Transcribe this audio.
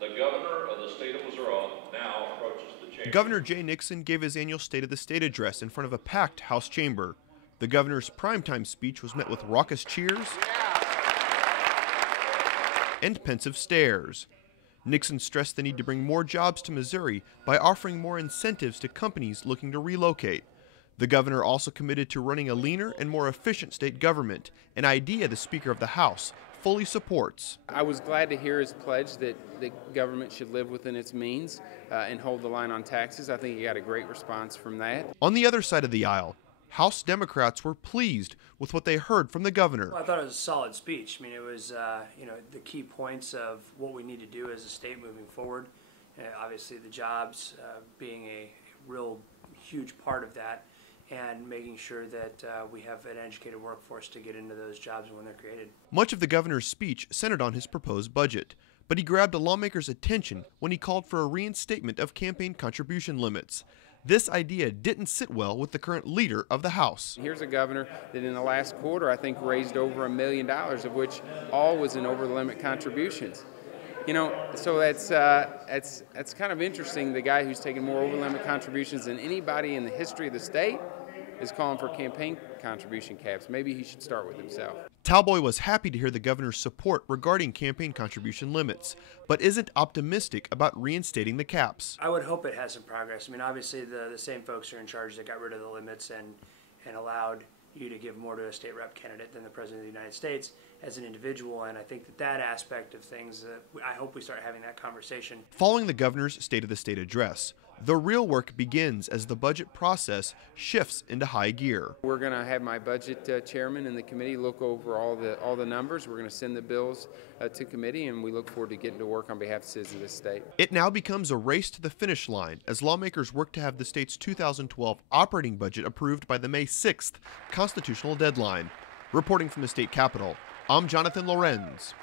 The governor of the state of Missouri now approaches the chamber. Governor Nixon gave his annual State of the State address in front of a packed House chamber. The governor's primetime speech was met with raucous cheers and pensive stares. Nixon stressed the need to bring more jobs to Missouri by offering more incentives to companies looking to relocate. The governor also committed to running a leaner and more efficient state government, an idea the Speaker of the House fully supports. I was glad to hear his pledge that the government should live within its means and hold the line on taxes. I think he got a great response from that. On the other side of the aisle, House Democrats were pleased with what they heard from the governor. Well, I thought it was a solid speech. I mean, it was the key points of what we need to do as a state moving forward. Obviously, the jobs being a real huge part of that, and making sure that we have an educated workforce to get into those jobs when they're created. Much of the governor's speech centered on his proposed budget, but he grabbed a lawmaker's attention when he called for a reinstatement of campaign contribution limits. This idea didn't sit well with the current leader of the House. Here's a governor that in the last quarter, I think, raised over $1 million, of which all was in over-the-limit contributions. You know, so that's kind of interesting. The guy who's taken more over-limit contributions than anybody in the history of the state is calling for campaign contribution caps. Maybe he should start with himself. Talboy was happy to hear the governor's support regarding campaign contribution limits, but isn't optimistic about reinstating the caps. I would hope it has some progress. I mean, obviously the same folks are in charge that got rid of the limits and allowed you to give more to a state rep candidate than the President of the United States as an individual, and I think that aspect of things, I hope we start having that conversation. Following the governor's State of the State address, the real work begins as the budget process shifts into high gear. We're going to have my budget chairman and the committee look over all the numbers. We're going to send the bills to committee, and we look forward to getting to work on behalf of citizens of the state. It now becomes a race to the finish line as lawmakers work to have the state's 2012 operating budget approved by the May 6th constitutional deadline. Reporting from the state capitol, I'm Jonathan Lorenz.